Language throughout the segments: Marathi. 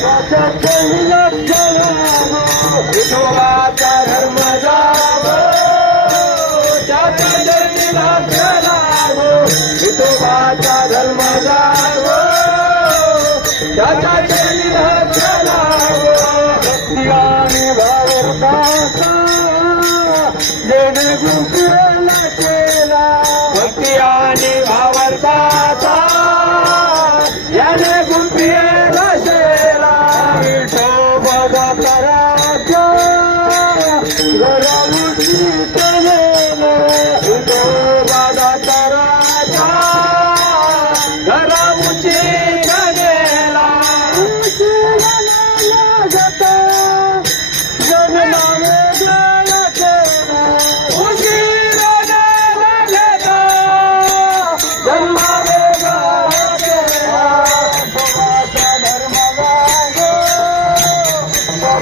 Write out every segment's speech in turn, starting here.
Thank you.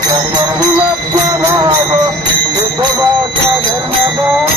Jana Baba, Jana Baba,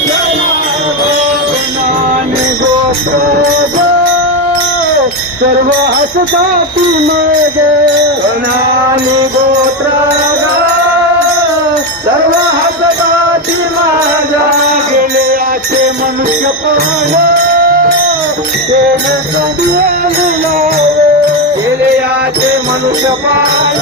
सर्व हसताती मग. नानी गोत्र सर्व हसताती माझा गेले असे मनुष्य पाण गेले असे मनुष्य पाण